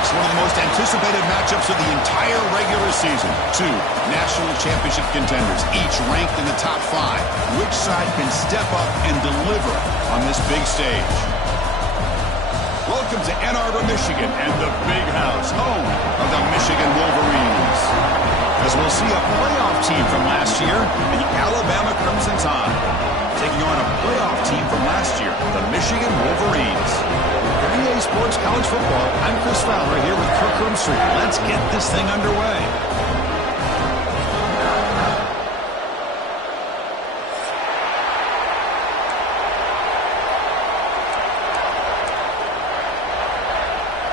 It's one of the most anticipated matchups of the entire regular season. Two national championship contenders, each ranked in the top 5. Which side can step up and deliver on this big stage? Welcome to Ann Arbor, Michigan, and the Big House, home of the Michigan Wolverines. As we'll see a playoff team from last year, the Alabama Crimson Tide, taking on a playoff team from last year, the Michigan Wolverines. For EA Sports College Football, I'm Chris Fowler here with Kirk Rumstreet. Let's get this thing underway.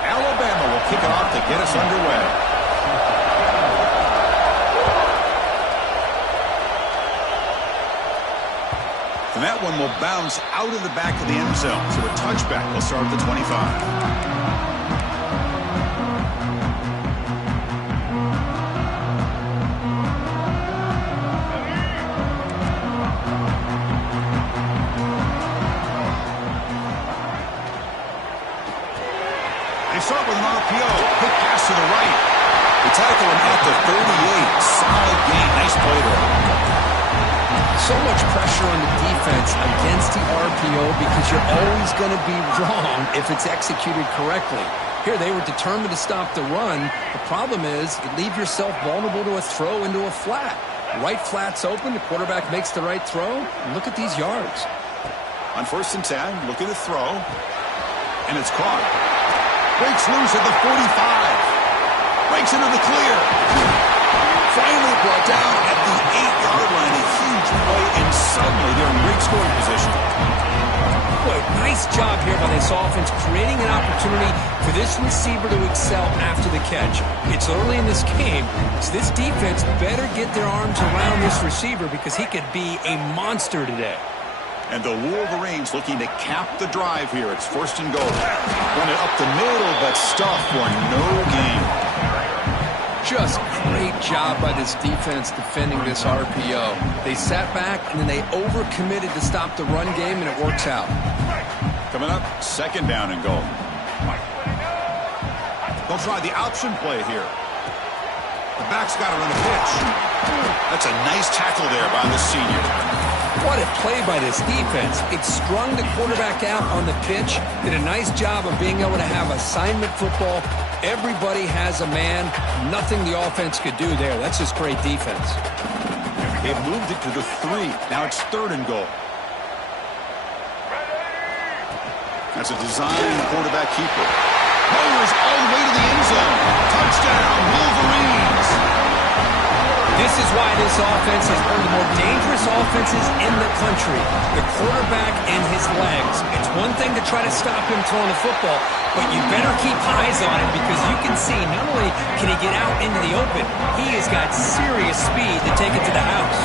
Alabama will kick it off to get us underway. And that one will bounce out of the back of the end zone. So a touchback will start at the 25. They start with an RPO. Quick pass to the right. They tackle him at the 38. Solid gain. Nice play there. So much pressure on the defense against the RPO because you're always going to be wrong if it's executed correctly. Here, they were determined to stop the run. The problem is you leave yourself vulnerable to a throw into a flat. Right flat's open, the quarterback makes the right throw. Look at these yards. On 1st and 10, looking to throw. And it's caught. Breaks loose at the 45. Breaks into the clear. Finally brought down at the 8-yard line. A huge play, and suddenly they're in great scoring position. Boy, nice job here by this offense, creating an opportunity for this receiver to excel after the catch. It's early in this game, so this defense better get their arms around this receiver because he could be a monster today. And the Wolverines looking to cap the drive here. It's 1st and goal. Run it up the middle, but stuffed for no gain. Just great job by this defense defending this RPO. They sat back, and then they overcommitted to stop the run game, and it works out. Coming up, 2nd down and goal. They'll try the option play here. The back's got it on the pitch. That's a nice tackle there by the senior. What a play by this defense. It strung the quarterback out on the pitch, did a nice job of being able to have assignment football. Everybody has a man. Nothing the offense could do there. That's just great defense. They've moved it to the 3. Now it's 3rd and goal. That's a design quarterback keeper. Mowers all the way to the end zone. Touchdown, Wolverines. This is why this offense is one of the more dangerous offenses in the country. The quarterback and his legs. It's one thing to try to stop him throwing the football, but you better keep eyes on him because you can see not only can he get out into the open, he has got serious speed to take it to the house.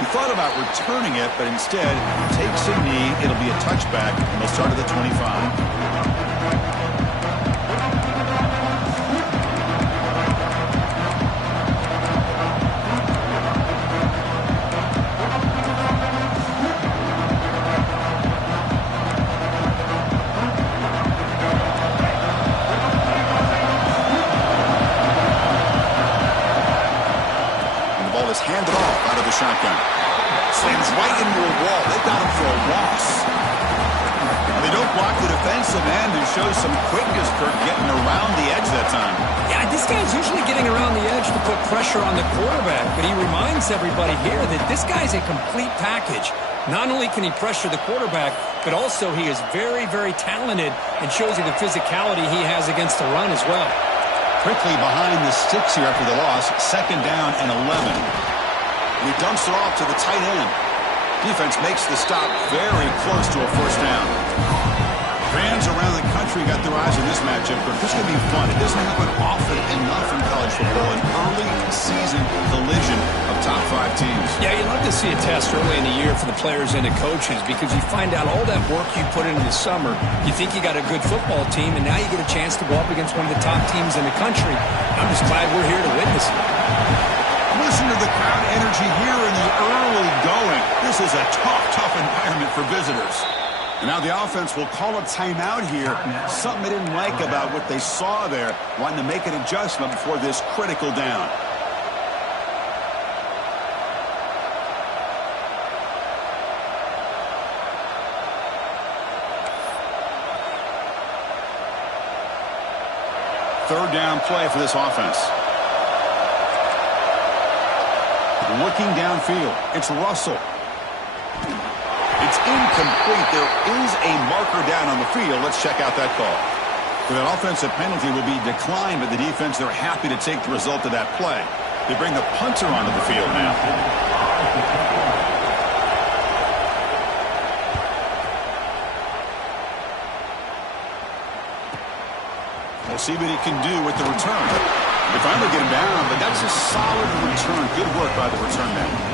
He thought about returning it, but instead takes a knee. It'll be a touchback, and they'll start at the 25. Handed off out of the shotgun. Slams right into a wall. They got him for a loss. They don't block the defensive end and show some quickness for getting around the edge that time. Yeah, this guy's usually getting around the edge to put pressure on the quarterback, but he reminds everybody here that this guy's a complete package. Not only can he pressure the quarterback, but also he is very, very talented and shows you the physicality he has against the run as well. Quickly behind the sticks here after the loss. 2nd down and 11. He dumps it off to the tight end. Defense makes the stop very close to a 1st down. Fans around the country got their eyes on this matchup, but this is going to be fun. It doesn't happen often enough in college football. An early season collision of top 5 teams. Yeah, you love to see a test early in the year for the players and the coaches because you find out all that work you put into the summer. You think you got a good football team, and now you get a chance to go up against one of the top teams in the country. I'm just glad we're here to witness it. Listen to the crowd energy here in the early going. This is a tough environment for visitors. And now the offense will call a timeout here. Something they didn't like about what they saw there, wanting to make an adjustment before this critical down. Third down play for this offense. Looking downfield, it's Russell. It's incomplete. There is a marker down on the field. Let's check out that call. So that offensive penalty will be declined, but the defense, they're happy to take the result of that play. They bring the punter onto the field now. We'll see what he can do with the return. They finally get him down, but that's a solid return. Good work by the return man.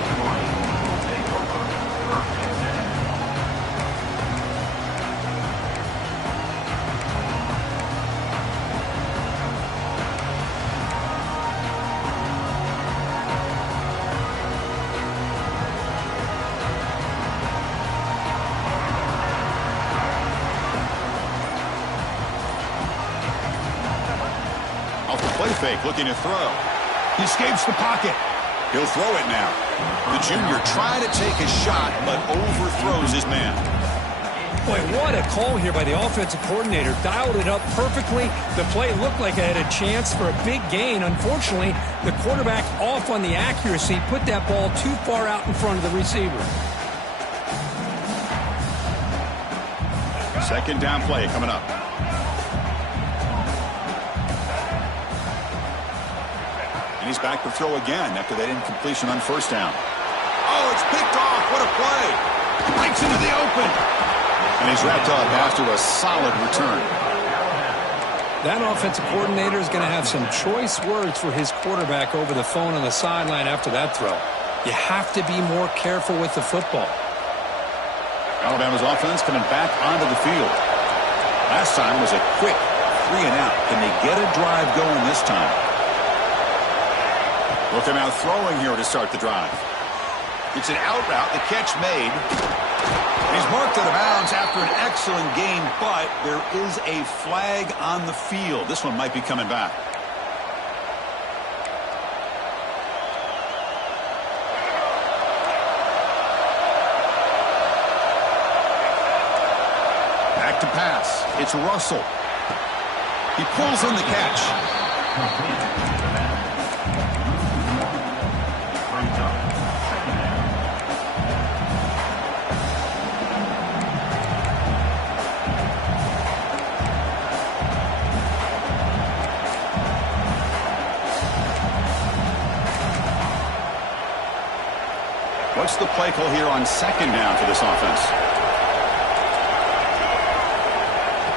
Play fake, looking to throw. He escapes the pocket. He'll throw it now. The junior trying to take a shot, but overthrows his man. Boy, what a call here by the offensive coordinator. Dialed it up perfectly. The play looked like it had a chance for a big gain. Unfortunately, the quarterback off on the accuracy, put that ball too far out in front of the receiver. Second down play coming up. He's back to throw again after that incompletion on first down. Oh, it's picked off. What a play. Breaks into the open. And he's wrapped up after a solid return. That offensive coordinator is going to have some choice words for his quarterback over the phone on the sideline after that throw. You have to be more careful with the football. Alabama's offense coming back onto the field. Last time was a quick 3-and-out. Can they get a drive going this time? Looking out throwing here to start the drive. It's an out route. The catch made. He's marked out of bounds after an excellent game, but there is a flag on the field. This one might be coming back. Back to pass. It's Russell. He pulls in the catch. What's the play call here on second down for this offense?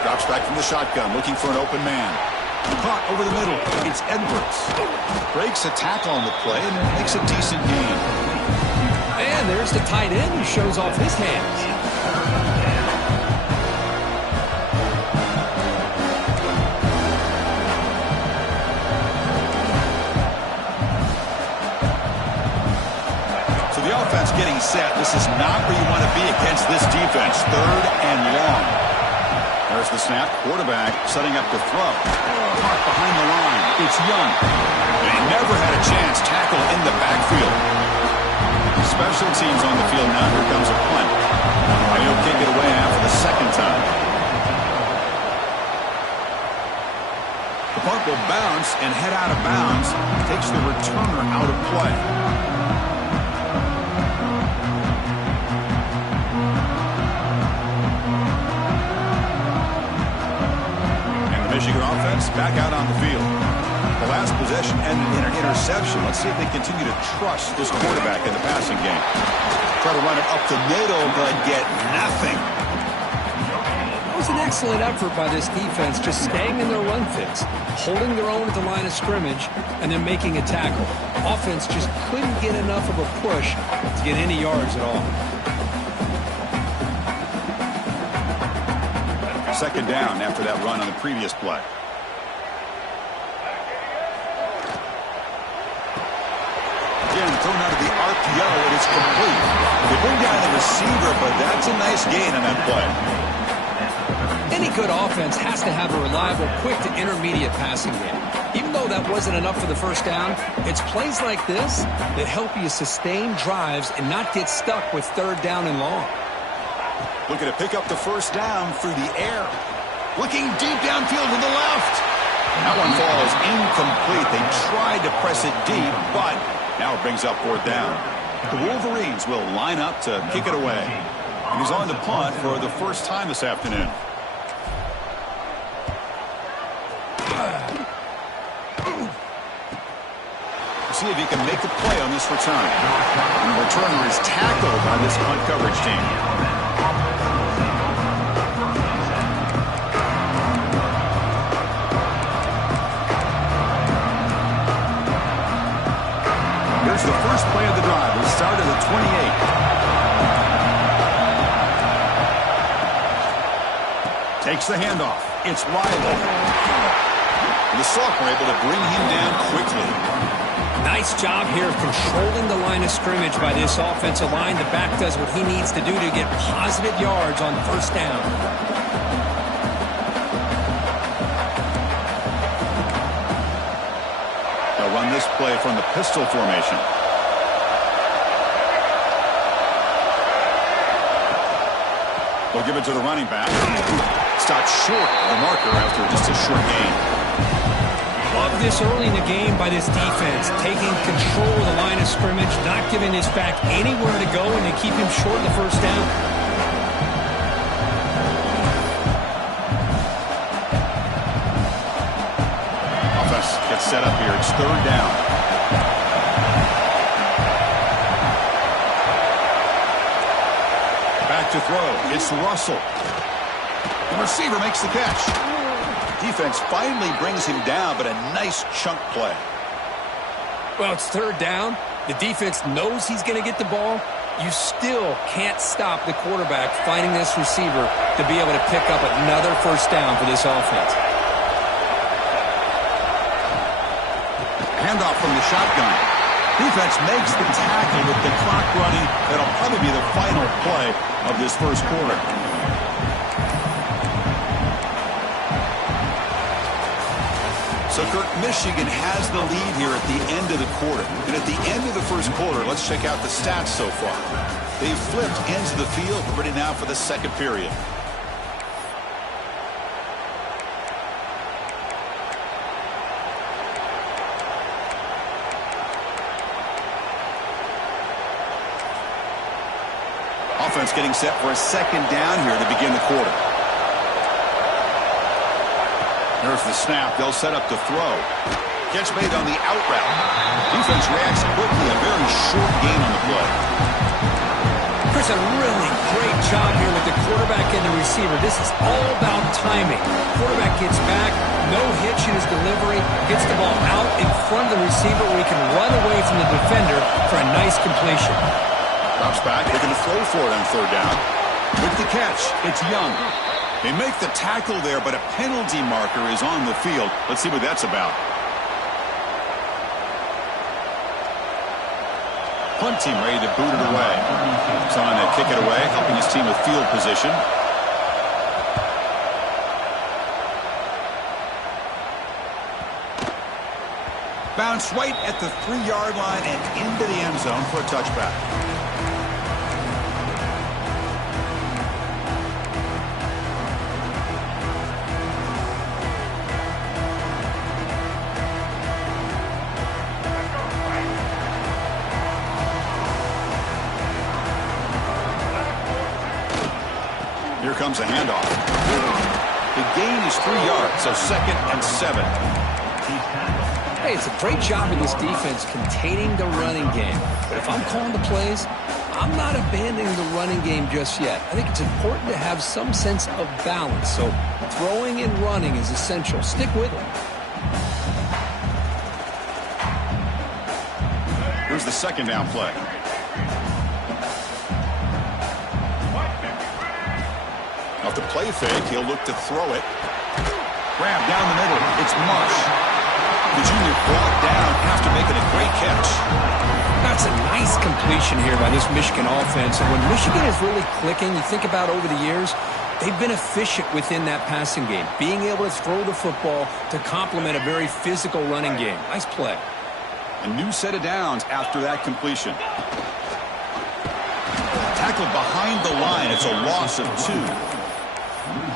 Drops back from the shotgun, looking for an open man. Caught over the middle. It's Edwards. Breaks a tackle on the play and makes a decent gain. And there's the tight end who shows off his hands. Getting set. This is not where you want to be against this defense. Third and long. There's the snap. Quarterback setting up to throw. Caught behind the line. It's Young. They never had a chance. Tackle in the backfield. Special teams on the field now. Here comes a punt. And he'll kick it away now for the second time. The punt will bounce and head out of bounds. Takes the returner out of play. Michigan offense back out on the field. The last possession ended in an interception. Let's see if they continue to trust this quarterback in the passing game. Try to run it up the middle, but get nothing. It was an excellent effort by this defense, just staying in their run fits, holding their own at the line of scrimmage, and then making a tackle. Offense just couldn't get enough of a push to get any yards at all. Second down after that run on the previous play. Again, thrown out of the RPO, and it's complete. They bring down the receiver, but that's a nice gain on that play. Any good offense has to have a reliable, quick to intermediate passing game. Even though that wasn't enough for the first down, it's plays like this that help you sustain drives and not get stuck with third down and long. Looking to pick up the first down through the air. Looking deep downfield to the left. That one falls incomplete. They tried to press it deep, but now it brings up fourth down. The Wolverines will line up to kick it away. And he's on the punt for the first time this afternoon. See if he can make a play on this return. And the returner is tackled by this punt coverage team. Here's the first play of the drive. It started at 28. Takes the handoff. It's Riley. The sophomore able to bring him down quickly. Nice job here of controlling the line of scrimmage by this offensive line. The back does what he needs to do to get positive yards on first down. They'll run this play from the pistol formation. They'll give it to the running back. Stopped short of the marker after just a short gain. Love this early in the game by this defense, taking control of the line of scrimmage, not giving his back anywhere to go, and they keep him short of the first down. Offense gets set up here. It's third down. Back to throw. It's Russell. The receiver makes the catch. Defense finally brings him down, but a nice chunk play. Well, it's third down. The defense knows he's going to get the ball. You still can't stop the quarterback finding this receiver to be able to pick up another first down for this offense. Handoff from the shotgun. Defense makes the tackle with the clock running. That'll probably be the final play of this first quarter. So, Kirk, Michigan has the lead here at the end of the quarter. And at the end of the first quarter, let's check out the stats so far. They've flipped ends of the field, ready now for the second period. Offense getting set for a second down here to begin the quarter. There's the snap. They'll set up to throw. Catch made on the out route. Defense reacts quickly. A very short gain on the play. Chris, a really great job here with the quarterback and the receiver. This is all about timing. Quarterback gets back, no hitch in his delivery, gets the ball out in front of the receiver where he can run away from the defender for a nice completion. Drops back, looking to throw for it on third down. With the catch, it's Young. They make the tackle there, but a penalty marker is on the field. Let's see what that's about. Punt team ready to boot it away. He's on to kick it away, helping his team with field position. Bounce right at the 3-yard line and into the end zone for a touchback. Here comes a handoff. The gain is 3 yards, so 2nd and 7. Hey, it's a great job in this defense containing the running game. But if I'm calling the plays, I'm not abandoning the running game just yet. I think it's important to have some sense of balance. So throwing and running is essential. Stick with it. Here's the second down play. Off the play fake, he'll look to throw it. Grab down the middle. It's Marsh. The junior brought down after making a great catch. That's That's a nice completion here by this Michigan offense. And when Michigan is really clicking, you think about over the years, they've been efficient within that passing game, being able to throw the football to complement a very physical running game. Nice play. A new set of downs after that completion. Tackled behind the line. It's a loss of 2.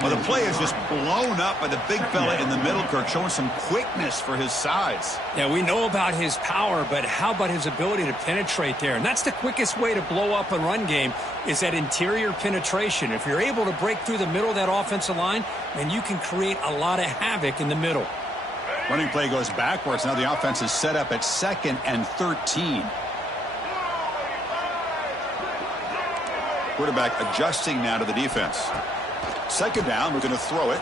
Well, the play is just blown up by the big fella in the middle, Kirk, showing some quickness for his size. Yeah, we know about his power, but how about his ability to penetrate there? And that's the quickest way to blow up a run game is that interior penetration. If you're able to break through the middle of that offensive line, then you can create a lot of havoc in the middle. Running play goes backwards. Now the offense is set up at 2nd and 13. Quarterback adjusting now to the defense. 2nd down, we're going to throw it.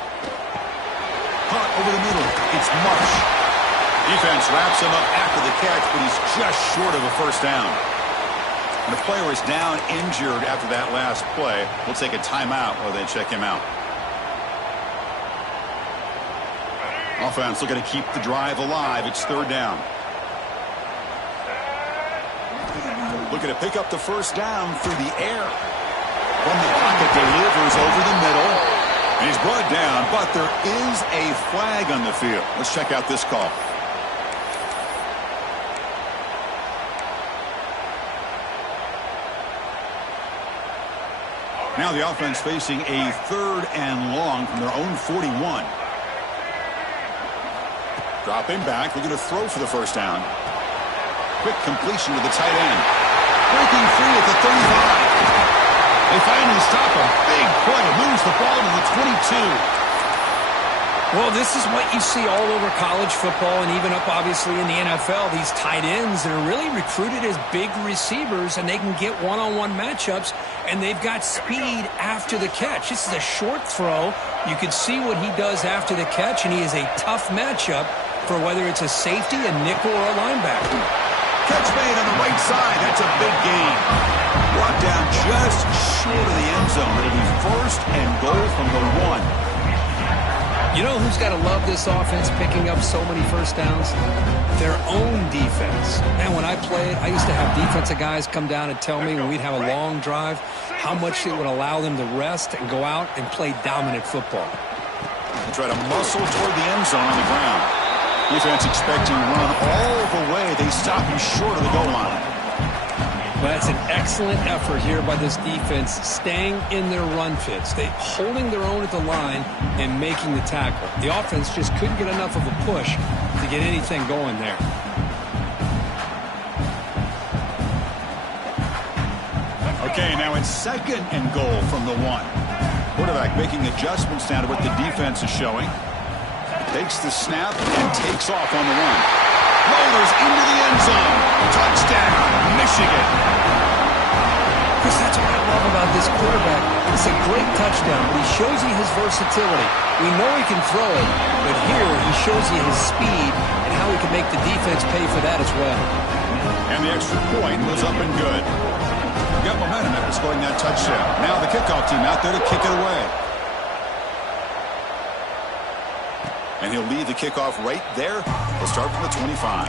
Caught over the middle. It's Marsh. Defense wraps him up after the catch, but he's just short of a 1st down. And the player is down injured after that last play. We'll take a timeout while they check him out. Offense looking to keep the drive alive. It's 3rd down. Looking to pick up the 1st down through the air. From the pocket, delivers over the middle. And he's brought down, but there is a flag on the field. Let's check out this call. Now the offense facing a 3rd and long from their own 41. Dropping back, looking to throw for the 1st down. Quick completion to the tight end. Breaking free at the 35. They finally stop a big play. Moves the ball to the 22. Well, this is what you see all over college football and even up, obviously, in the NFL. These tight ends that are really recruited as big receivers, and they can get one-on-one matchups, and they've got speed after the catch. This is a short throw. You can see what he does after the catch, and he is a tough matchup for whether it's a safety, a nickel, or a linebacker. Catch made on the right side. That's a big gain. Brought down just short of the end zone. It'll be 1st and goal from the 1. You know who's got to love this offense picking up so many 1st downs? Their own defense. And when I played, I used to have defensive guys come down and tell me when we'd have a long drive how much it would allow them to rest and go out and play dominant football. They try to muscle toward the end zone on the ground. Defense expecting to run all the way. They stop him short of the goal line. Well, that's an excellent effort here by this defense, staying in their run fits. They holding their own at the line and making the tackle. The offense just couldn't get enough of a push to get anything going there. Okay, now it's 2nd and goal from the 1. Quarterback making adjustments now to what the defense is showing. Takes the snap and takes off on the run. Rollers into the end zone. Touchdown, Michigan. Chris, that's what I love about this quarterback. It's a great touchdown, but he shows you his versatility. We know he can throw it, but here he shows you his speed and how he can make the defense pay for that as well. And the extra point was up and good. Got momentum after scoring that touchdown. Now the kickoff team out there to kick it away. And he'll lead the kickoff right there. He'll start from the 25.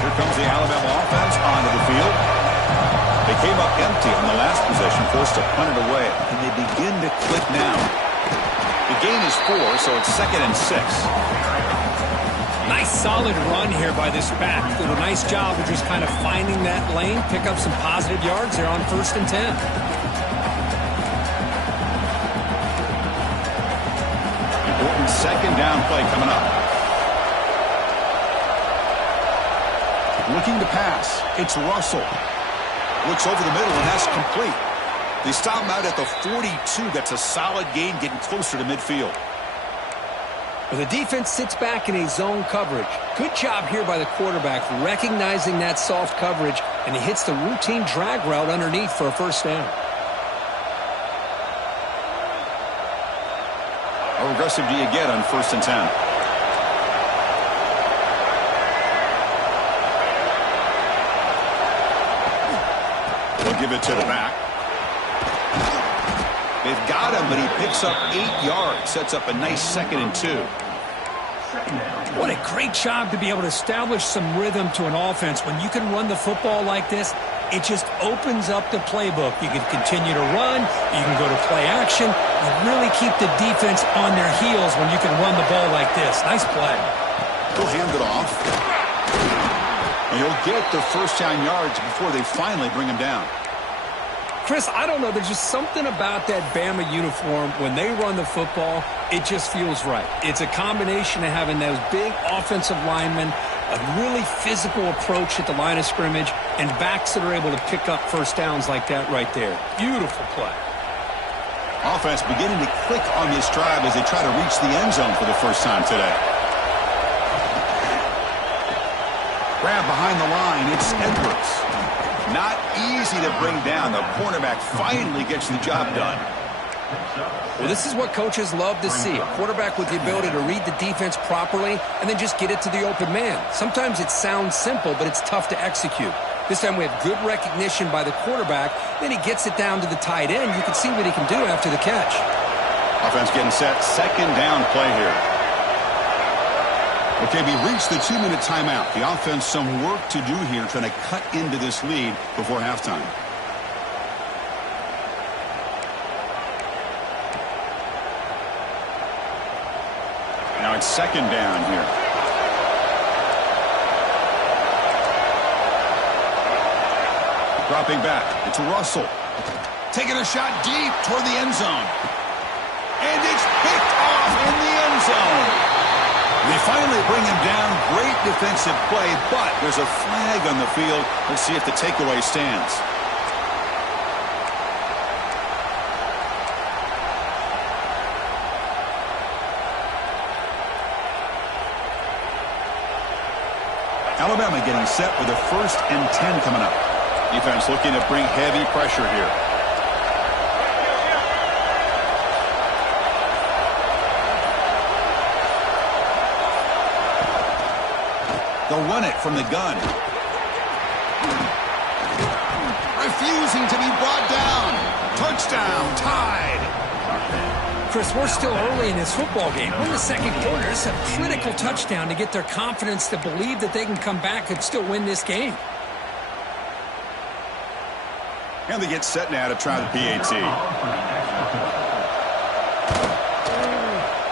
Here comes the Alabama offense onto the field. They came up empty on the last possession, forced to punt it away. And they begin to click now. The gain is 4, so it's 2nd and 6. Nice solid run here by this back. Did a nice job of just kind of finding that lane, pick up some positive yards there on 1st and 10. Important 2nd down play coming up. Looking to pass. It's Russell. Looks over the middle, and that's complete. They stop him out at the 42. That's a solid gain, getting closer to midfield. Well, the defense sits back in a zone coverage. Good job here by the quarterback, recognizing that soft coverage, and he hits the routine drag route underneath for a 1st down. How aggressive do you get on 1st and 10? They'll give it to the back. They've got him, but he picks up 8 yards. Sets up a nice 2nd and 2. What a great job to be able to establish some rhythm to an offense. When you can run the football like this, it just opens up the playbook. You can continue to run. You can go to play action. You really keep the defense on their heels when you can run the ball like this. Nice play. He'll hand it off. And he'll get the first down yards before they finally bring him down. Chris, I don't know. There's just something about that Bama uniform. When they run the football, it just feels right. It's a combination of having those big offensive linemen, a really physical approach at the line of scrimmage, and backs that are able to pick up first downs like that right there. Beautiful play. Offense beginning to click on this drive as they try to reach the end zone for the first time today. Grab behind the line. It's Edwards. Not easy to bring down. The cornerback finally gets the job done. Well, this is what coaches love to see. A quarterback with the ability to read the defense properly and then just get it to the open man. Sometimes it sounds simple, but it's tough to execute. This time we have good recognition by the quarterback. Then he gets it down to the tight end. You can see what he can do after the catch. Offense getting set. 2nd down play here. Okay, we reached the 2-minute timeout. The offense some work to do here trying to cut into this lead before halftime. Now it's 2nd down here. Dropping back. It's Russell. Taking a shot deep toward the end zone. And it's picked off in the end zone. They finally bring him down. Great defensive play, but there's a flag on the field. Let's see if the takeaway stands. Alabama getting set with a 1st and 10 coming up. Defense looking to bring heavy pressure here. They'll run it from the gun. Refusing to be brought down. Touchdown, tied. Chris, we're still early in this football game. We're in the 2nd quarter. It's a critical touchdown to get their confidence to believe that they can come back and still win this game. And they get set now to try the PAT.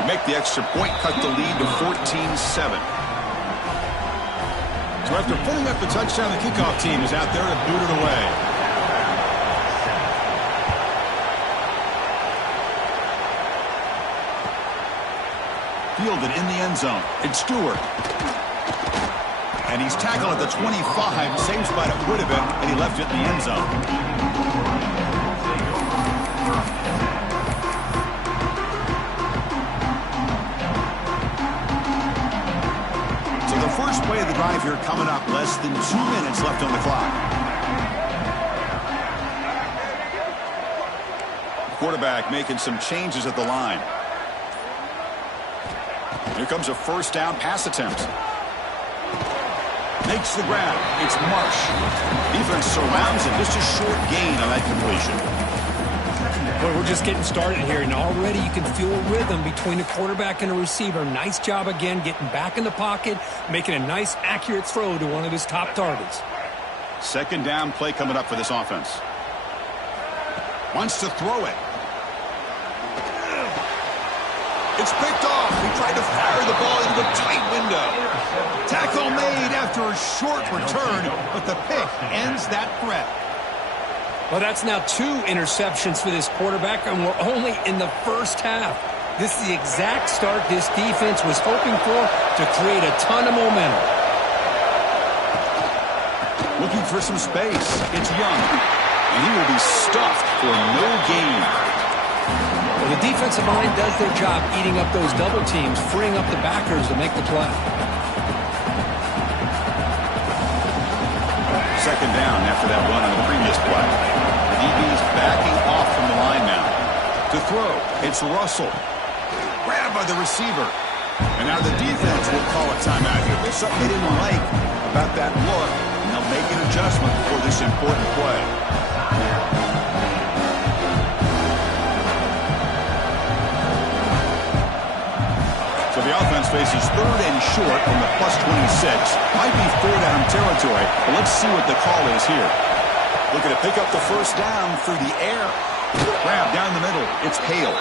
Make the extra point, cut the lead to 14-7. So after putting up the touchdown, the kickoff team is out there to boot it away. Fielded in the end zone. It's Stewart. And he's tackled at the 25. Same spot it would have been, and he left it in the end zone. First play of the drive here coming up. Less than 2 minutes left on the clock. Quarterback making some changes at the line. Here comes a 1st down pass attempt. Makes the grab. It's Marsh. Defense surrounds him. Just a short gain on that completion. Boy, we're just getting started here, and already you can feel a rhythm between a quarterback and a receiver. Nice job again getting back in the pocket, making a nice, accurate throw to one of his top targets. 2nd down play coming up for this offense. Wants to throw it. It's picked off. He tried to fire the ball into a tight window. Tackle made after a short return, but the pick ends that threat. Well, that's now 2 interceptions for this quarterback, and we're only in the first half. This is the exact start this defense was hoping for to create a ton of momentum. Looking for some space. It's Young, and he will be stuffed for no gain. Well, the defensive line does their job eating up those double teams, freeing up the backers to make the play. 2nd down after that run on the previous play. DB's backing off from the line now. To throw, it's Russell. Grabbed by the receiver. And now the defense will call a timeout here. There's something they didn't like about that look, and they'll make an adjustment for this important play. faces third and short from the +26. Might be third down territory, but let's see what the call is here. Looking to pick up the first down through the air. Grab down the middle. It's Hale.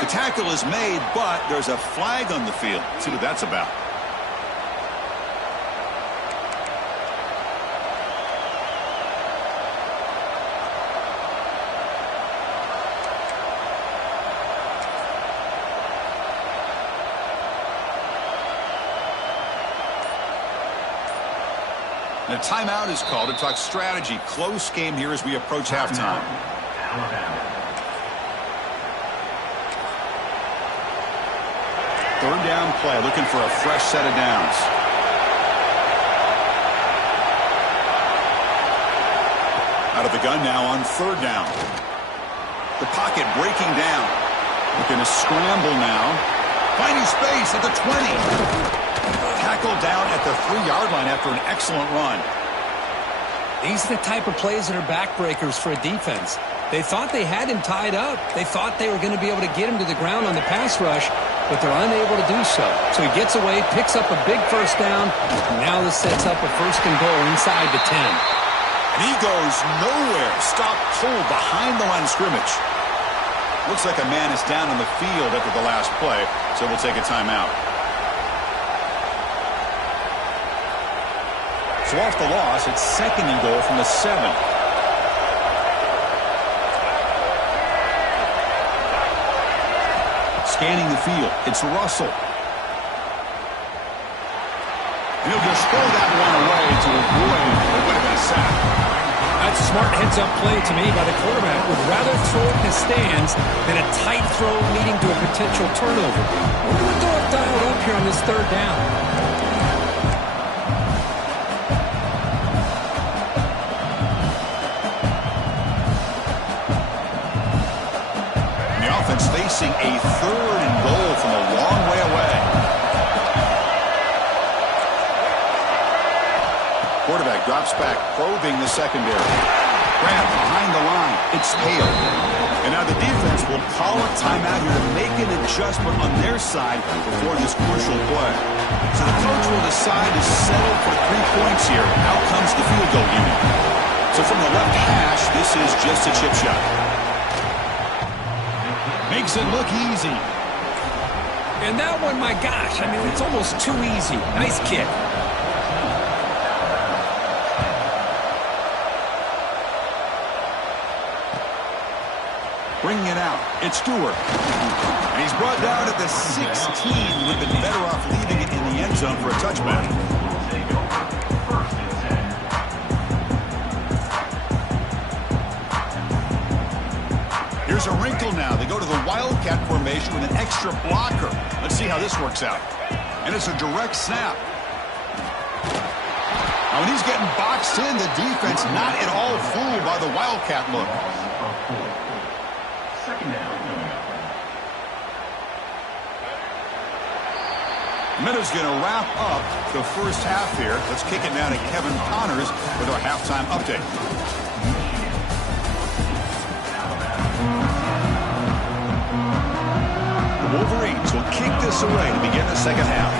The tackle is made, but there's a flag on the field. Let's see what that's about. And a timeout is called to talk strategy. Close game here as we approach halftime. Third down play, looking for a fresh set of downs. Out of the gun now on third down. The pocket breaking down. Looking to scramble now. Finding space at the 20. Tackled down at the 3-yard line after an excellent run. These are the type of plays that are backbreakers for a defense. They thought they had him tied up. They thought they were going to be able to get him to the ground on the pass rush, but they're unable to do so. So he gets away, picks up a big first down, and now this sets up a first and goal inside the 10. And he goes nowhere. Stopped cold behind the line of scrimmage. Looks like a man is down on the field after the last play, so we'll take a timeout. So off the loss, it's second and goal from the 7. Scanning the field, it's Russell. And he'll just throw that one away to avoid what would have been a sack. That's a smart heads-up play to me by the quarterback. Would rather throw it in the stands than a tight throw leading to a potential turnover. Wonder what they'll have dialed up here on this third down. Facing a third and goal from a long way away. Quarterback drops back, probing the secondary. Grab behind the line. It's Hale. And now the defense will call a timeout here to make an adjustment on their side before this crucial play. So the coach will decide to settle for 3 points here. Out comes the field goal unit. So from the left hash, this is just a chip shot. Makes it look easy. And that one, my gosh, I mean, it's almost too easy. Nice kick. Bringing it out, it's Stewart. And he's brought down at the 16. Would have been better off leaving it in the end zone for a touchback. Here's a wrinkle now. They go to the Wildcat formation with an extra blocker. Let's see how this works out. And it's a direct snap. Now when he's getting boxed in, the defense not at all fooled by the Wildcat look. Meadows going to wrap up the first half here. Let's kick it now to Kevin Connors with our halftime update. The Wolverines will kick this away to begin the second half.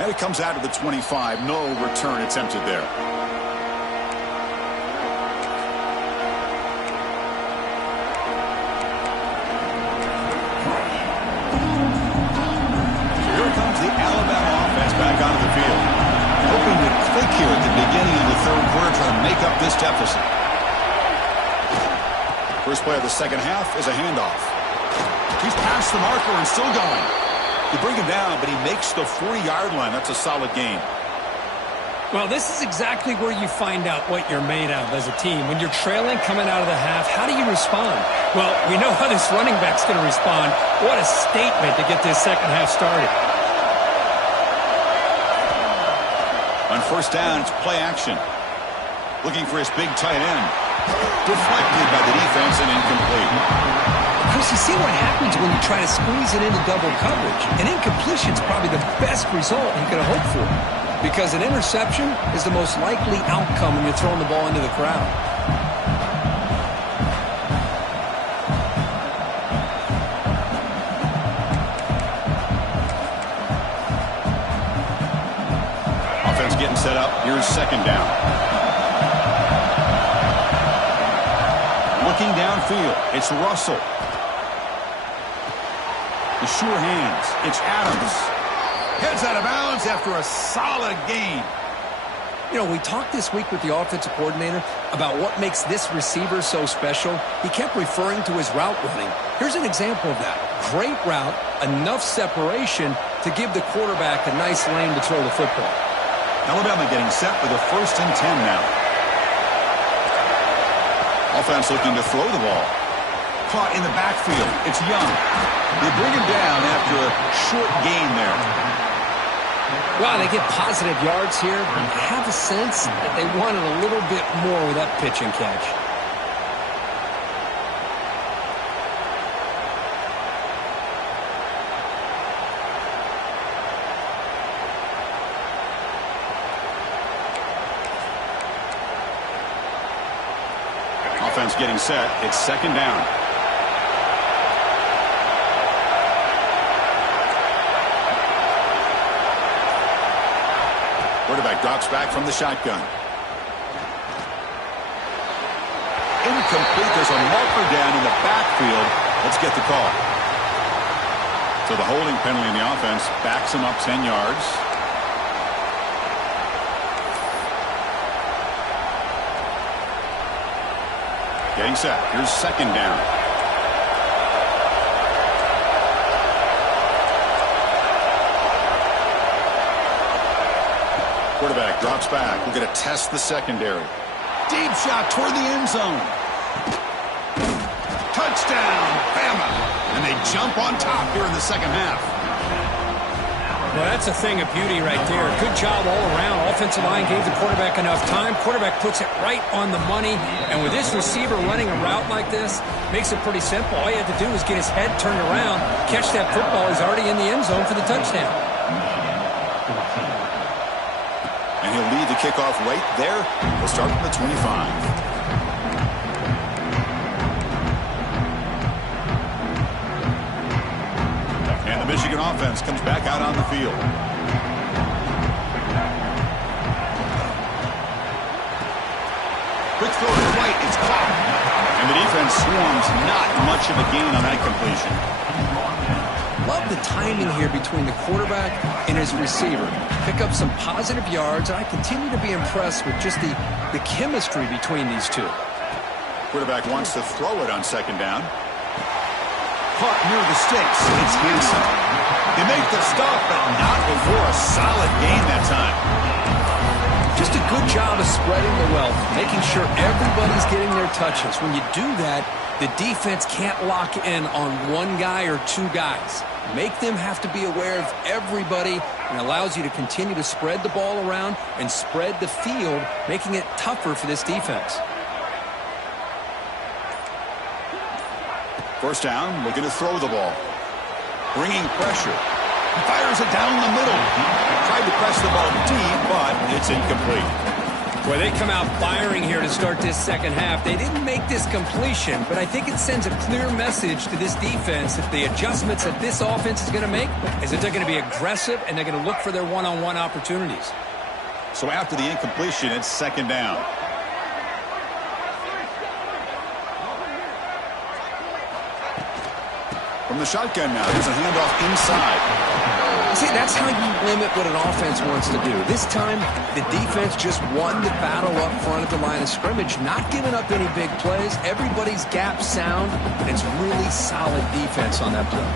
And it comes out to the 25. No return attempted there. Here at the beginning of the third quarter, trying to make up this deficit. First play of the second half is a handoff. He's past the marker and still going. You bring him down, but he makes the 40-yard line. That's a solid gain. Well, this is exactly where you find out what you're made of as a team. When you're trailing coming out of the half, how do you respond? Well, we know how this running back's going to respond. What a statement to get this second half started. On first down, it's play action. Looking for his big tight end. Deflected by the defense and incomplete. Chris, you see what happens when you try to squeeze it into double coverage. An incompletion is probably the best result you could hope for, because an interception is the most likely outcome when you're throwing the ball into the crowd. Offense getting set up. Here's second down. Looking downfield. It's Russell. The sure hands. It's Adams. Heads out of bounds after a solid gain. You know, we talked this week with the offensive coordinator about what makes this receiver so special. He kept referring to his route running. Here's an example of that. Great route, enough separation to give the quarterback a nice lane to throw the football. Alabama getting set for the 1st and 10 now. Offense looking to throw the ball. Caught in the backfield. It's Young. They bring him down after a short gain there. Well, they get positive yards here. I have a sense that they wanted a little bit more with that pitch and catch. Offense getting set. It's second down. Quarterback drops back from the shotgun. Incomplete. There's a marker down in the backfield. Let's get the call. So the holding penalty in the offense backs him up 10 yards. Getting set. Here's second down. Quarterback drops back. We're going to test the secondary. Deep shot toward the end zone. Touchdown, Bama. And they jump on top here in the second half. Well, that's a thing of beauty right there. Good job all around. Offensive line gave the quarterback enough time. Quarterback puts it right on the money. And with this receiver running a route like this, makes it pretty simple. All he had to do was get his head turned around, catch that football. He's already in the end zone for the touchdown. And he'll lead the kickoff right there. We'll start from the 25. And the Michigan offense comes back out on the field. Quick throw to the right. It's caught. And the defense swarms. Not much of a gain on that completion. Love the timing here between the quarterback and his receiver. Pick up some positive yards. I continue to be impressed with just the chemistry between these two. Quarterback wants to throw it on second down. Caught near the sticks. It's Hanson. They make the stop, but not before a solid gain that time. Just a good job of spreading the wealth, making sure everybody's getting their touches. When you do that, the defense can't lock in on one guy or two guys. Make them have to be aware of everybody, and allows you to continue to spread the ball around and spread the field, making it tougher for this defense. First down, looking to throw the ball. Bringing pressure. He fires it down the middle. Tried to press the ball deep, but it's incomplete. Boy, they come out firing here to start this second half. They didn't make this completion, but I think it sends a clear message to this defense that the adjustments that this offense is going to make is that they're going to be aggressive and they're going to look for their one-on-one opportunities. So after the incompletion, it's second down. From the shotgun now, there's a handoff inside. See, that's how you limit what an offense wants to do. This time, the defense just won the battle up front at the line of scrimmage, not giving up any big plays. Everybody's gap sound, and it's really solid defense on that play.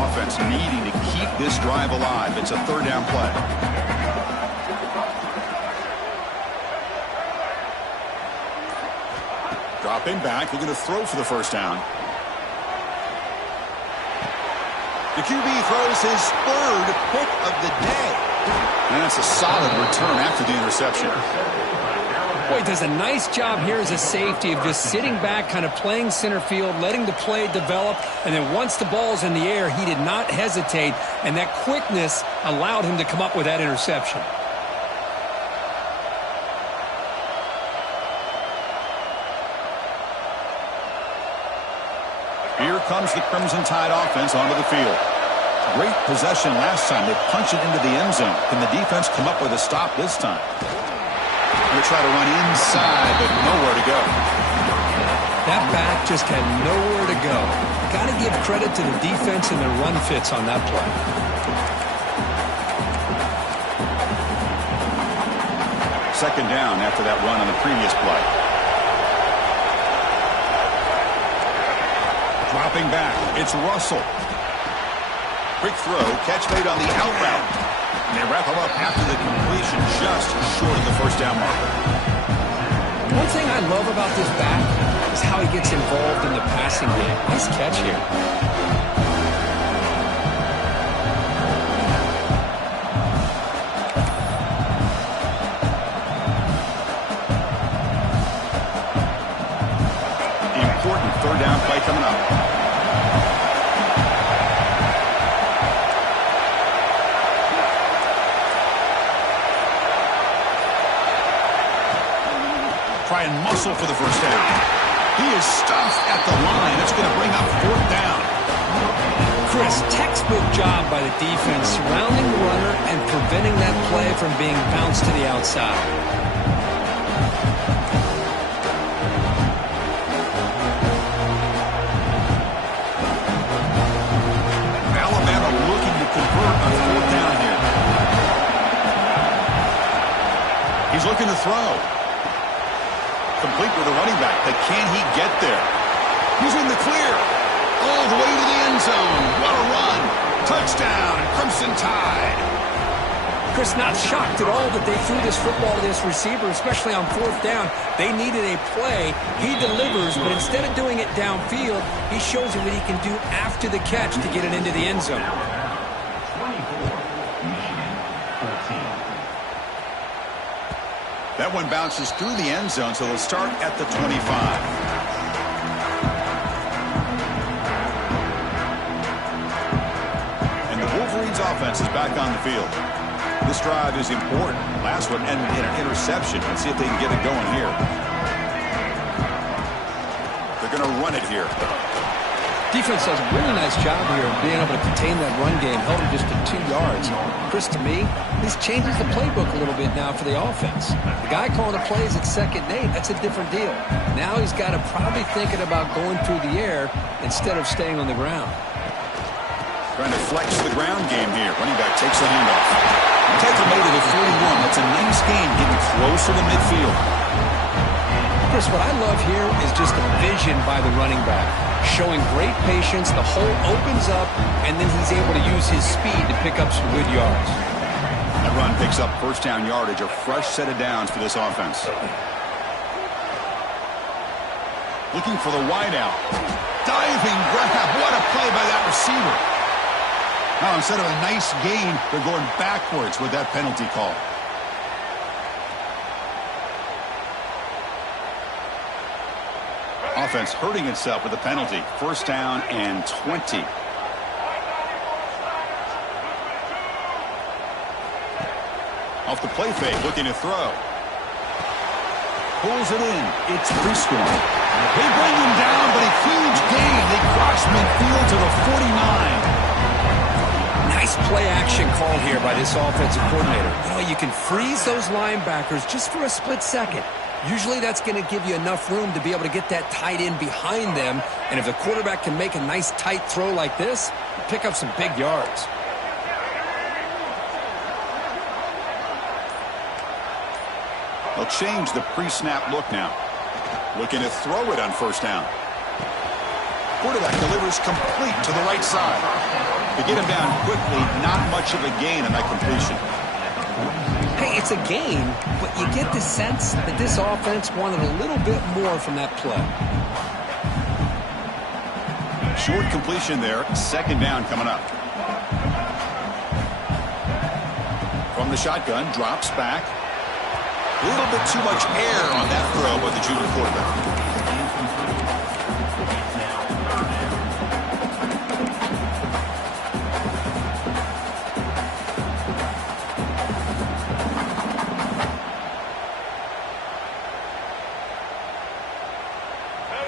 Offense needing to keep this drive alive. It's a third down play. Dropping back, looking to throw for the first down. The QB throws his third pick of the day. And that's a solid return after the interception. Boy, does a nice job here as a safety of just sitting back, kind of playing center field, letting the play develop, and then once the ball's in the air, he did not hesitate, and that quickness allowed him to come up with that interception. Here comes the Crimson Tide offense onto the field. Great possession last time. They punched it into the end zone. Can the defense come up with a stop this time? Going to try to run inside, but nowhere to go. That back just had nowhere to go. Got to give credit to the defense and their run fits on that play. Second down after that run on the previous play. Dropping back, it's Russell. Quick throw, catch made on the out route. And they wrap him up after the completion, just short of the first down marker. One thing I love about this back is how he gets involved in the passing game. Nice catch here. Important third down play coming up. Try and muscle for the first down. He is stuffed at the line. That's going to bring up fourth down. Chris, textbook job by the defense surrounding the runner and preventing that play from being bounced to the outside. Alabama looking to convert on fourth down here. He's looking to throw. Complete with a running back, but can he get there? He's in the clear. All the way to the end zone. What a run. Touchdown, Crimson Tide. Chris, not shocked at all that they threw this football to this receiver, especially on fourth down. They needed a play. He delivers, but instead of doing it downfield, he shows you what he can do after the catch to get it into the end zone. That one bounces through the end zone, so they'll start at the 25. And the Wolverines offense is back on the field. This drive is important. Last one ended in an interception. Let's see if they can get it going here. They're going to run it here. Defense does a really nice job here of being able to contain that run game, held him just to 2 yards. Chris, to me, this changes the playbook a little bit now for the offense. The guy calling the plays at 2nd and 8, that's a different deal. Now he's got to probably thinking about going through the air instead of staying on the ground. Trying to flex the ground game here. Running back takes the handoff. Tackle made it at 41. That's a nice gain, getting closer to midfield. Chris, what I love here is just the vision by the running back. Showing great patience, the hole opens up, and then he's able to use his speed to pick up some good yards. That run picks up first down yardage, a fresh set of downs for this offense. Looking for the wideout. Diving grab. What a play by that receiver. Now, instead of a nice gain, they're going backwards with that penalty call. Offense hurting itself with a penalty. First down and 20. Off the play fake, looking to throw. Pulls it in. It's Prescorn. They bring him down, but a huge gain. They cross midfield to the 49. Nice play action call here by this offensive coordinator. You know, you can freeze those linebackers just for a split second. Usually that's going to give you enough room to be able to get that tight end behind them. And if the quarterback can make a nice tight throw like this, pick up some big yards. They'll change the pre-snap look now. Looking to throw it on first down. Quarterback delivers complete to the right side. To get him down quickly, not much of a gain on that completion. Hey, it's a gain, but you get the sense that this offense wanted a little bit more from that play. Short completion there. Second down coming up. From the shotgun, drops back. A little bit too much air on that throw by the junior quarterback.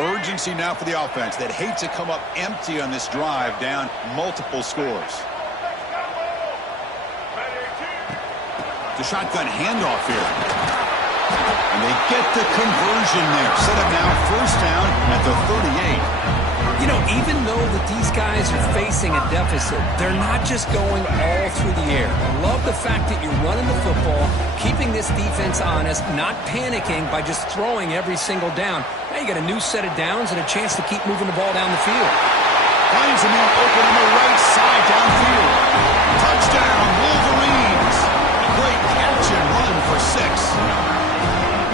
Urgency now for the offense that hate to come up empty on this drive, down multiple scores. The shotgun handoff here. And they get the conversion there. Set up now, first down at the 38. You know, even though that these guys are facing a deficit, they're not just going all through the air. I love the fact that you're running the football, keeping this defense honest, not panicking by just throwing every single down. Now you got a new set of downs and a chance to keep moving the ball down the field. Finds a man open on the right side downfield. Touchdown, Wolverines. Great catch and run for 6.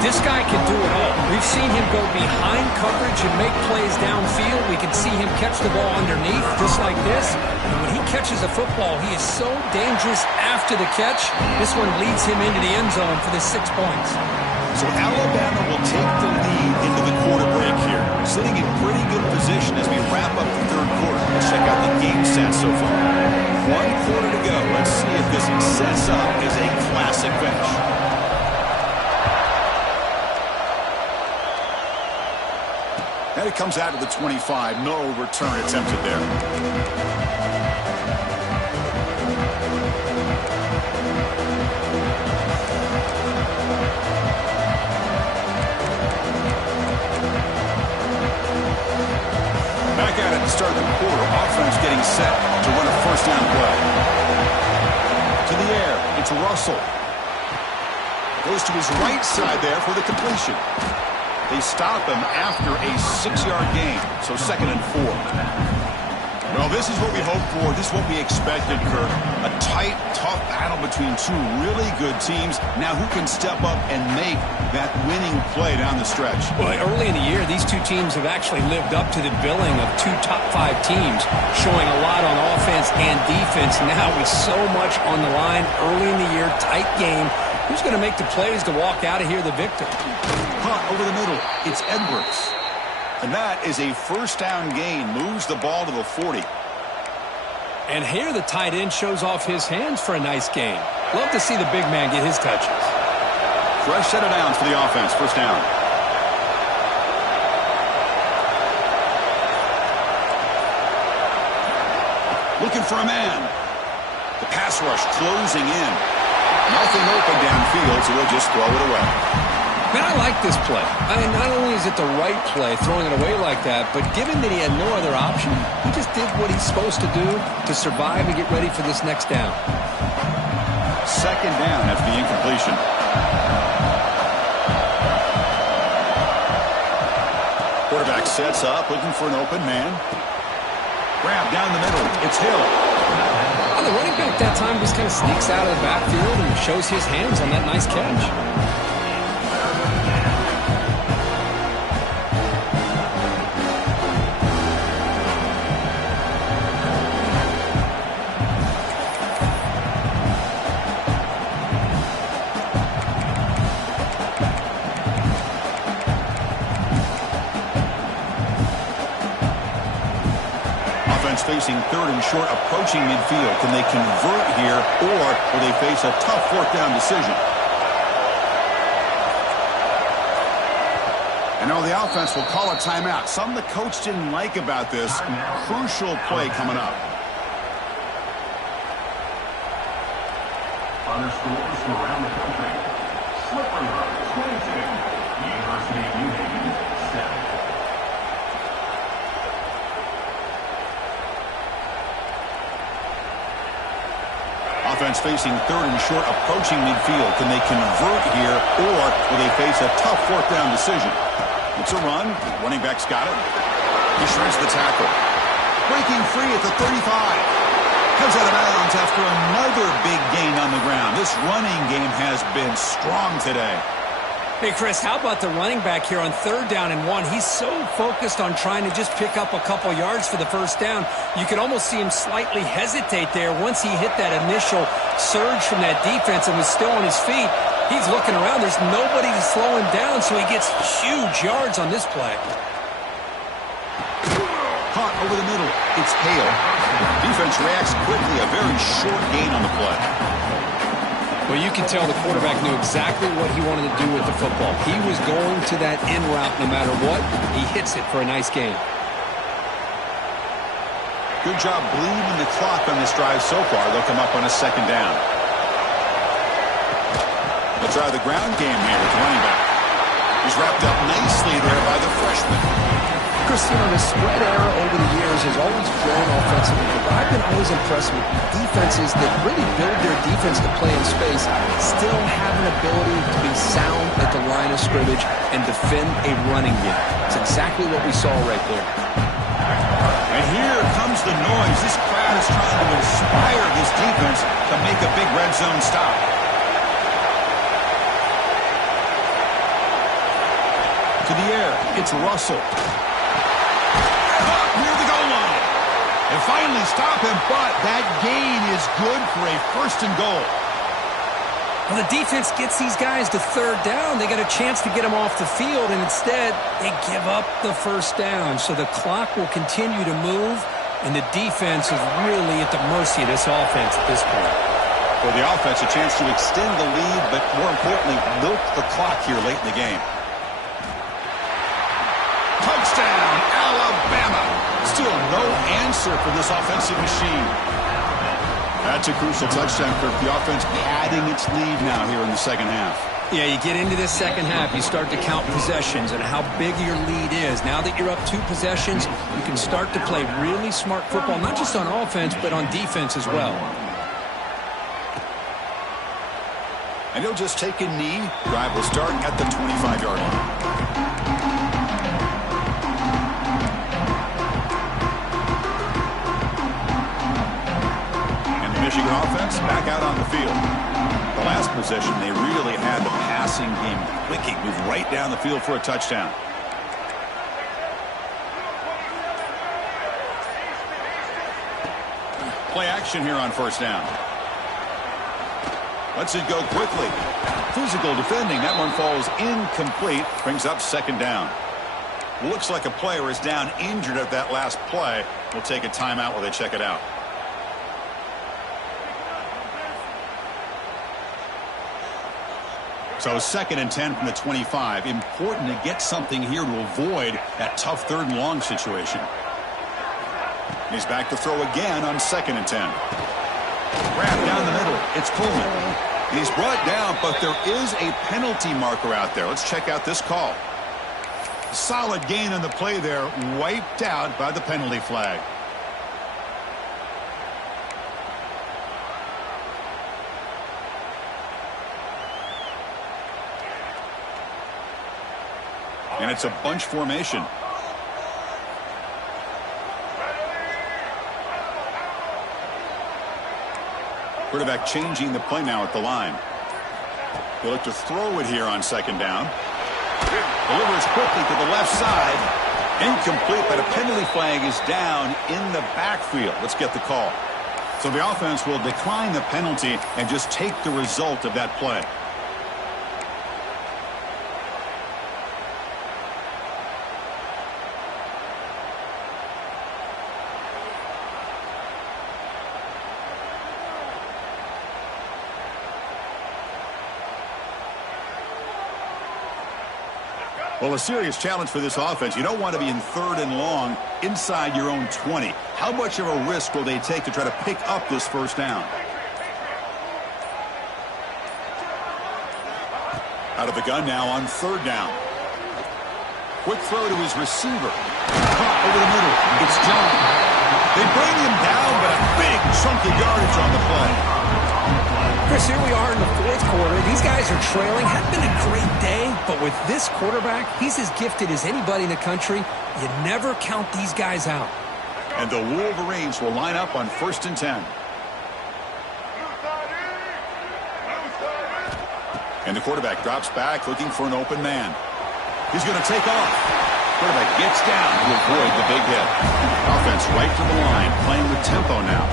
This guy can do it all. We've seen him go behind coverage and make plays downfield. We can see him catch the ball underneath just like this. And when he catches a football, he is so dangerous after the catch. This one leads him into the end zone for the 6 points. So Alabama will take the lead into the quarter break here. Sitting in pretty good position as we wrap up the third quarter. Let's check out the game stats so far. 1 quarter to go. Let's see if this sets up as a classic finish. And it comes out to the 25. No return attempted there. Back at it to start the quarter. Offense getting set to run a first down play. To the air. It's Russell. Goes to his right side there for the completion. They stop him after a 6-yard gain. So 2nd and 4. Well, this is what we hoped for. This is what we expected, Kirk. A tight, tough battle between two really good teams. Now who can step up and make that winning play down the stretch? Well, early in the year, these two teams have actually lived up to the billing of 2 top-5 teams, showing a lot on offense and defense. Now with so much on the line early in the year, tight game. Who's going to make the plays to walk out of here the victor? Over the middle, it's Edwards. And that is a first down gain. Moves the ball to the 40. And here the tight end shows off his hands for a nice gain. Love to see the big man get his touches. Fresh set of downs for the offense. First down. Looking for a man. The pass rush closing in. Nothing open downfield, so we'll just throw it away. Man, I like this play. I mean, not only is it the right play, throwing it away like that, but given that he had no other option, he just did what he's supposed to do to survive and get ready for this next down. 2nd down after the incompletion. Quarterback sets up, looking for an open man. Grab down the middle. It's Hill. The running back that time just kind of sneaks out of the backfield and shows his hands on that nice catch. Facing 3rd and short, approaching midfield. Can they convert here, or will they face a tough 4th down decision? And now the offense will call a timeout. Something the coach didn't like about this. Crucial play coming up. Other schools from around the country. Slippery Road, 22. University of New Haven, 7. Offense facing 3rd and short, approaching midfield. Can they convert here, or will they face a tough 4th down decision? It's a run. Running back's got it. He shreds the tackle. Breaking free at the 35. Comes out of bounds after another big gain on the ground. This running game has been strong today. Hey, Chris, how about the running back here on 3rd down and 1? He's so focused on trying to just pick up a couple yards for the first down. You can almost see him slightly hesitate there once he hit that initial surge from that defense and was still on his feet. He's looking around. There's nobody to slow him down, so he gets huge yards on this play. Caught over the middle. It's Hale. Defense reacts quickly. A very short gain on the play. Well, you can tell the quarterback knew exactly what he wanted to do with the football. He was going to that in route no matter what. He hits it for a nice gain. Good job bleeding the clock on this drive so far. They'll come up on a 2nd down. They'll try the ground game here with the running back. He's wrapped up nicely there by the freshman. Chris, the spread era over the years has always grown offensively, but I've been always impressed with defenses that really build their defense to play in space, still have an ability to be sound at the line of scrimmage and defend a running game. It's exactly what we saw right there. And here comes the noise. This crowd is trying to inspire this defense to make a big red zone stop. To the air, it's Russell. Up near the goal line. And finally stop him, but that gain is good for a 1st and goal. Well, the defense gets these guys to 3rd down. They got a chance to get them off the field, and instead they give up the 1st down. So the clock will continue to move, and the defense is really at the mercy of this offense at this point. For the offense, a chance to extend the lead, but more importantly, milk the clock here late in the game. Touchdown, Alabama. Still no answer for this offensive machine. That's a crucial touchdown for the offense padding its lead now here in the second half. Yeah, you get into this second half, you start to count possessions and how big your lead is. Now that you're up 2 possessions, you can start to play really smart football, not just on offense, but on defense as well. And he'll just take a knee. Drive will start at the 25-yard line. Michigan offense back out on the field. The last possession, they really had the passing game clicking, move right down the field for a touchdown. Play action here on 1st down. Lets it go quickly. Physical defending. That one falls incomplete. Brings up 2nd down. Looks like a player is down injured at that last play. We'll take a timeout while they check it out. So 2nd and 10 from the 25. Important to get something here to avoid that tough 3rd and long situation. He's back to throw again on 2nd and 10. Wrap down the middle. It's Pullman. He's brought down, but there is a penalty marker out there. Let's check out this call. Solid gain on the play there. Wiped out by the penalty flag. And it's a bunch formation. Quarterback changing the play now at the line. They look to throw it here on 2nd down. Delivers quickly to the left side. Incomplete, but a penalty flag is down in the backfield. Let's get the call. So the offense will decline the penalty and just take the result of that play. Well, a serious challenge for this offense. You don't want to be in 3rd and long inside your own 20. How much of a risk will they take to try to pick up this 1st down? Out of the gun now on 3rd down. Quick throw to his receiver. Caught over the middle. It's John. They bring him down, but a big chunk of yardage on the play. Chris, here we are in the 4th quarter. These guys are trailing. Had been a great day, but with this quarterback, he's as gifted as anybody in the country. You never count these guys out. And the Wolverines will line up on 1st and 10. And the quarterback drops back looking for an open man. He's going to take off. Quarterback gets down to avoid the big hit. Offense right to the line, playing with tempo now.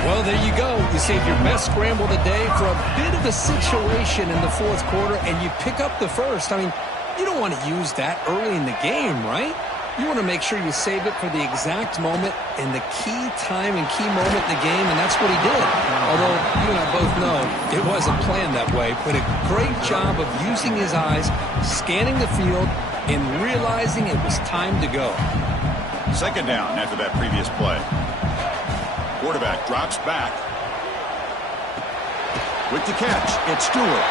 Well, there you go. You saved your best scramble of the day for a bit of a situation in the 4th quarter, and you pick up the 1st. I mean, you don't want to use that early in the game, right? You want to make sure you save it for the exact moment and the key time and key moment in the game, and that's what he did. Although you and I both know it wasn't planned that way, but a great job of using his eyes, scanning the field, and realizing it was time to go. 2nd down after that previous play. Quarterback drops back. With the catch, it's Stewart.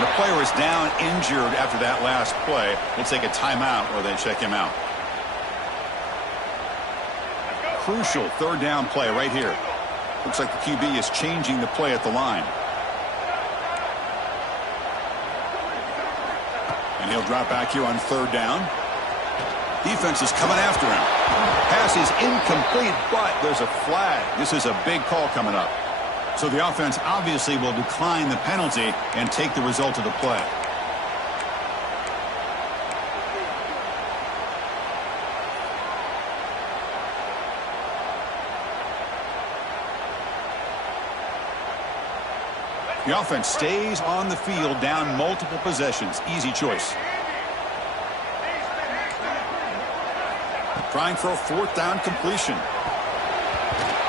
The player is down injured after that last play. We'll take a timeout or they check him out. Crucial third down play right here. Looks like the QB is changing the play at the line. And he'll drop back here on third down. Defense is coming after him. Pass is incomplete, but there's a flag. This is a big call coming up. So the offense obviously will decline the penalty and take the result of the play. The offense stays on the field down multiple possessions. Easy choice. Trying for a fourth down completion.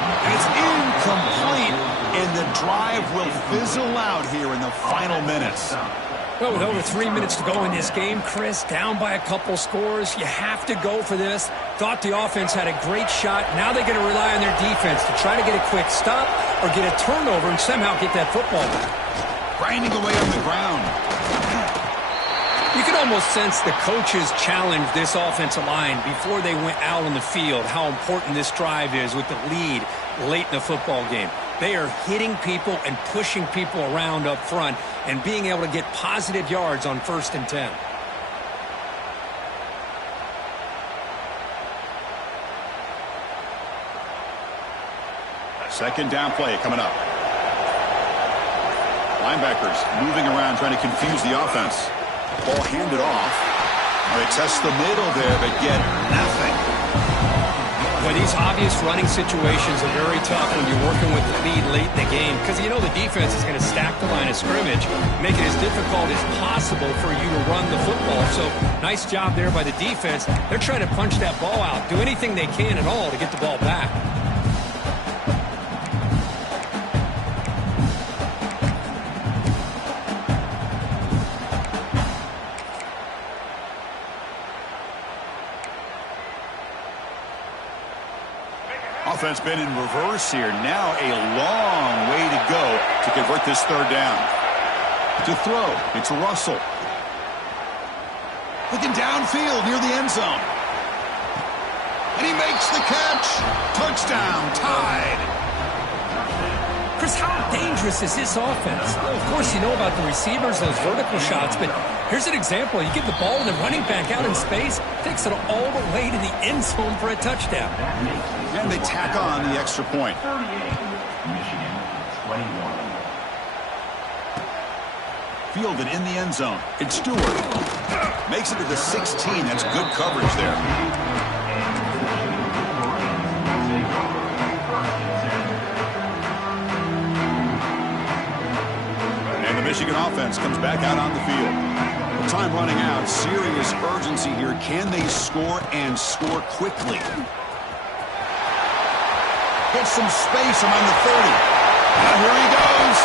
And it's incomplete, and the drive will fizzle out here in the final minutes. Well, with over 3 minutes to go in this game, Chris, down by a couple scores, you have to go for this. Thought the offense had a great shot. Now they're going to rely on their defense to try to get a quick stop or get a turnover and somehow get that football back. Grinding away on the ground. You can almost sense the coaches challenge this offensive line before they went out on the field, how important this drive is with the lead late in the football game. They are hitting people and pushing people around up front and being able to get positive yards on 1st and 10. Second down play coming up. Linebackers moving around trying to confuse the offense. Ball handed off. They test the middle there, but get nothing. Well, these obvious running situations are very tough when you're working with the lead late in the game because you know the defense is going to stack the line of scrimmage, make it as difficult as possible for you to run the football. So nice job there by the defense. They're trying to punch that ball out, do anything they can at all to get the ball back. Offense been in reverse here. Now a long way to go to convert this third down. To throw, it's Russell. Looking downfield near the end zone. And he makes the catch. Touchdown, tied. Chris, how dangerous is this offense? Well, of course, you know about the receivers, those vertical shots, but here's an example. You give the ball to the running back out in space, takes it all the way to the end zone for a touchdown. And they tack on the extra point. 38, Michigan 21. Fielded in the end zone. It's Stewart. Makes it to the 16. That's good coverage there. And the Michigan offense comes back out on the field. With time running out, serious urgency here. Can they score and score quickly? Gets some space among the 30. And here he goes.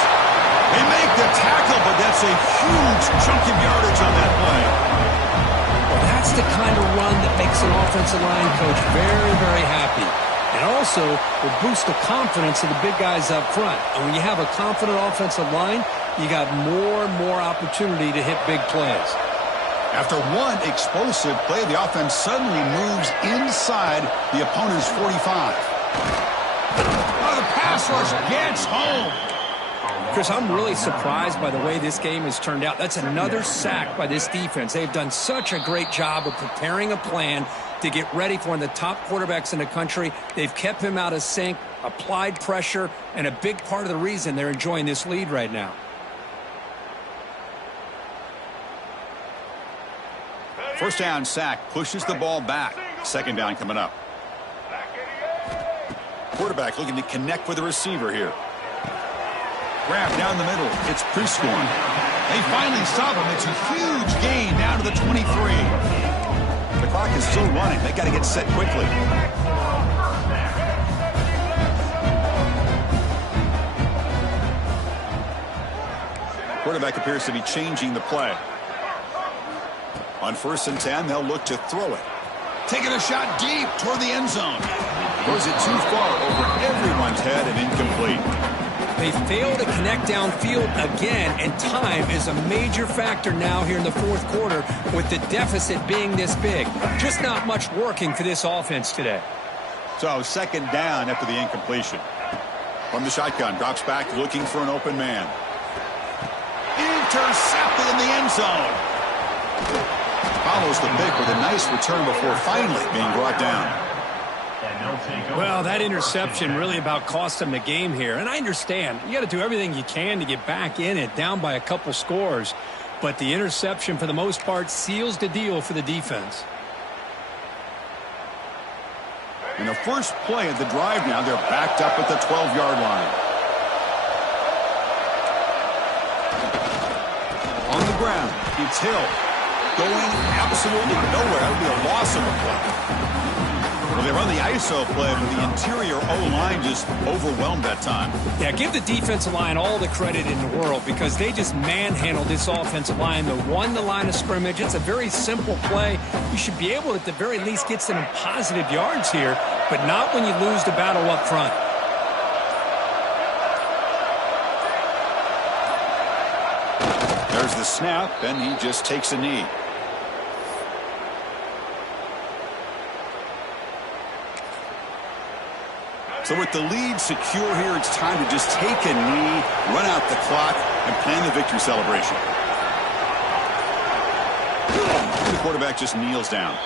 They make the tackle, but that's a huge chunk of yardage on that play. Well, that's the kind of run that makes an offensive line coach very, very happy. And also will boost the confidence of the big guys up front. And when you have a confident offensive line, you got more and more opportunity to hit big plays. After one explosive play, the offense suddenly moves inside the opponent's 45. Oh, the pass rush gets home. Chris, I'm really surprised by the way this game has turned out. That's another sack by this defense. They've done such a great job of preparing a plan to get ready for one of the top quarterbacks in the country. They've kept him out of sync, applied pressure, and a big part of the reason they're enjoying this lead right now. First down sack pushes the ball back. Second down coming up. Quarterback looking to connect with the receiver here. Grab down the middle. It's Prescorn. They finally stop him. It's a huge gain down to the 23. The clock is still running. They got to get set quickly. Quarterback appears to be changing the play. On 1st and 10, they'll look to throw it. Taking a shot deep toward the end zone. Throws it too far over everyone's head and incomplete. They fail to connect downfield again, and time is a major factor now here in the fourth quarter with the deficit being this big. Just not much working for this offense today. So second down after the incompletion. From the shotgun, drops back looking for an open man. Intercepted in the end zone. Follows the pick with a nice return before finally being brought down. Well, that interception really about cost them the game here. And I understand. You got to do everything you can to get back in it, down by a couple scores. But the interception, for the most part, seals the deal for the defense. In the first play of the drive now, they're backed up at the 12-yard line. On the ground, it's Hill. Going absolutely nowhere. That would be a loss of a play. Well, they run the ISO play, but the interior O-line just overwhelmed that time. Yeah, give the defensive line all the credit in the world because they just manhandled this offensive line. They won the line of scrimmage. It's a very simple play. You should be able to, at the very least, get some positive yards here, but not when you lose the battle up front. There's the snap, and he just takes a knee. So with the lead secure here, it's time to just take a knee, run out the clock, and plan the victory celebration. The quarterback just kneels down.